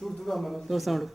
చూస్తాడు.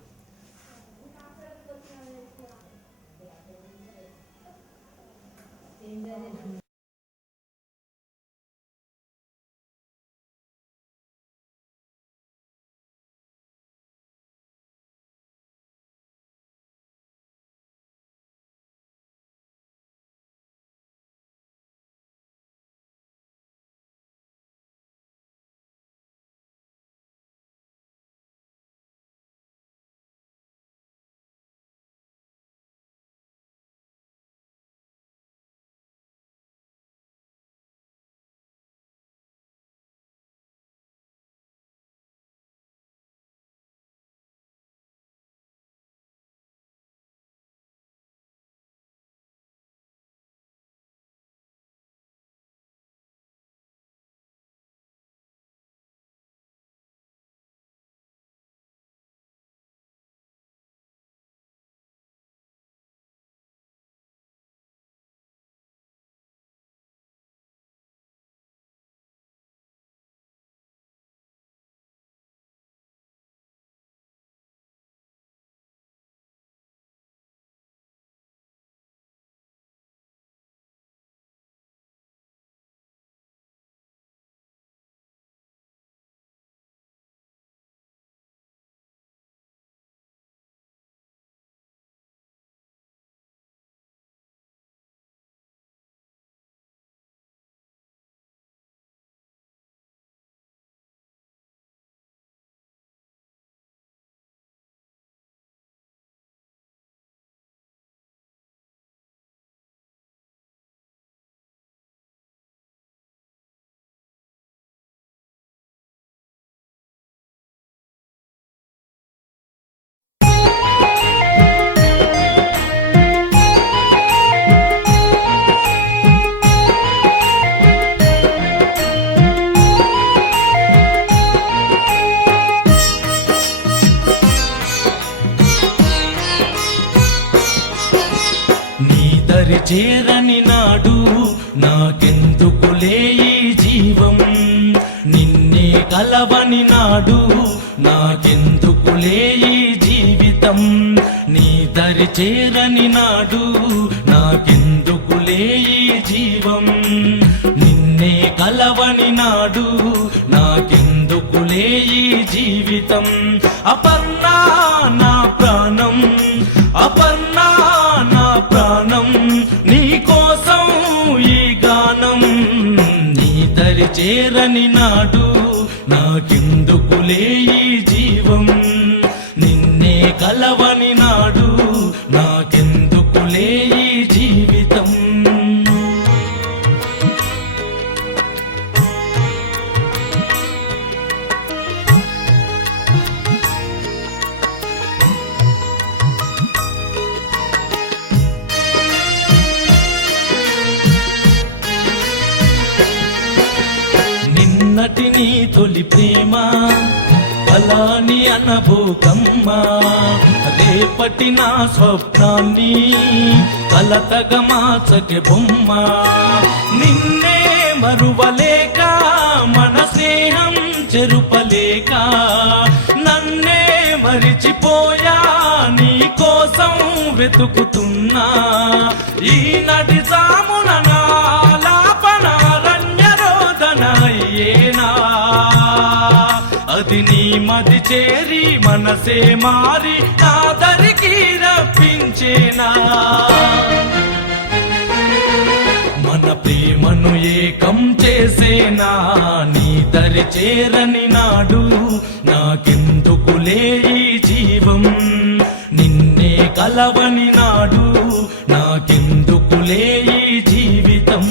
చేరని నాడు నాకెందుకులే ఈ జీవం, నిన్నే కలవని నాడు నాకెందుకులే ఈ జీవితం. నీ దరి చేరని నాడు నాకెందుకులే ఈ జీవం, నిన్నే కలవని నాడు నాకెందుకులే ఈ జీవితం. అపర్ణా నా ప్రాణం, అపర్ణా నా ప్రాణం, నీ కోసం ఈ గానం. నీ దరి చేరని నాడు నాకెందుకులే ఈ జీవం, నిన్నే కలవని నాడు నాకెందుకులే ఈ జీవితం. నిన్నటి నీ తొలి ప్రేమ బలాని అనబోకమ్మా, రేపటి నా స్వప్నాన్ని కలతగా మార్చకే బొమ్మ. నిన్నే మరువలేక మన స్నేహం చెరుపలేక, నన్నే మరిచిపోయా నీ కోసం వెతుకుతున్నా. ఈనటి సామున నాలాపనారణ్యరోదనయ్యేనా, అది నీ మది చేరి మనసే మారి నా దరికి రప్పించేనా. మన ప్రేమను ఏకం చేసేనా, నీ దరి చేరని నాడు నాకెందుకులే ఈ జీవం, నిన్నే కలవని నాడు నాకెందుకులే ఈ జీవితం.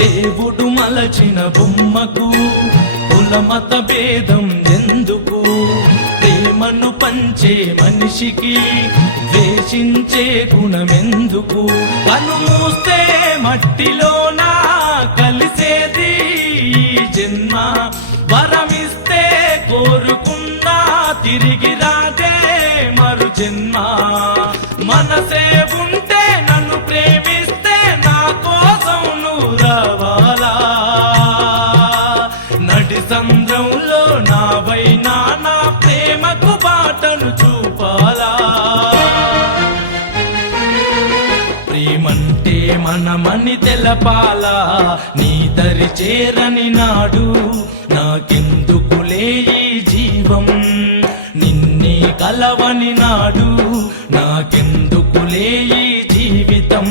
దేవుడు మలచిన బొమ్మకు కులమత భేదం ఎందుకు, ప్రేమను పంచే మనిషికి ద్వేషించే గుణమెందుకు. కనుమూస్తే మట్టిలోనా కలిసేది ఈ జన్మ వరమిస్తే కోరుకున్నా తిరిగి రాదే మరు జన్మ మనసే ఉంటే నన్ను ప్రేమిస్తే నా కోసం నువ్వు రావాలా నడి సంద్రంలో నావైనా నా ప్రేమకు బాటను చూపాలా ప్రేమంటే మనమని తెలపాలా నీ దరి చేరని నాడు నాకెందుకులే ఈ జీవం నిన్నే కలవని నాడు నాకెందుకులే ఈ జీవితం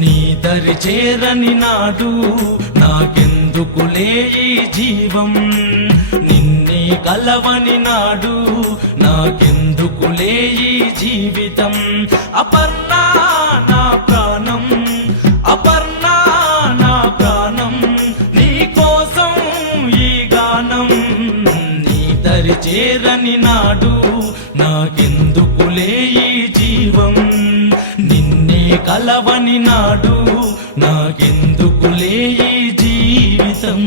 నీ దరి చేరని నాడు నాకెందుకులే ఈ జీవం నిన్నే కలవని నాడు నాకెందుకులే ఈ జీవితం అపర్ణా నా ప్రాణం అపర్ణా నా ప్రాణం నీ కోసం ఈ గానం నీ దరి చేరని నాడు నాకెందుకులే ఈ జీవం నిన్నే కలవని నాడు నాకెందుకులే ఈ జీవితం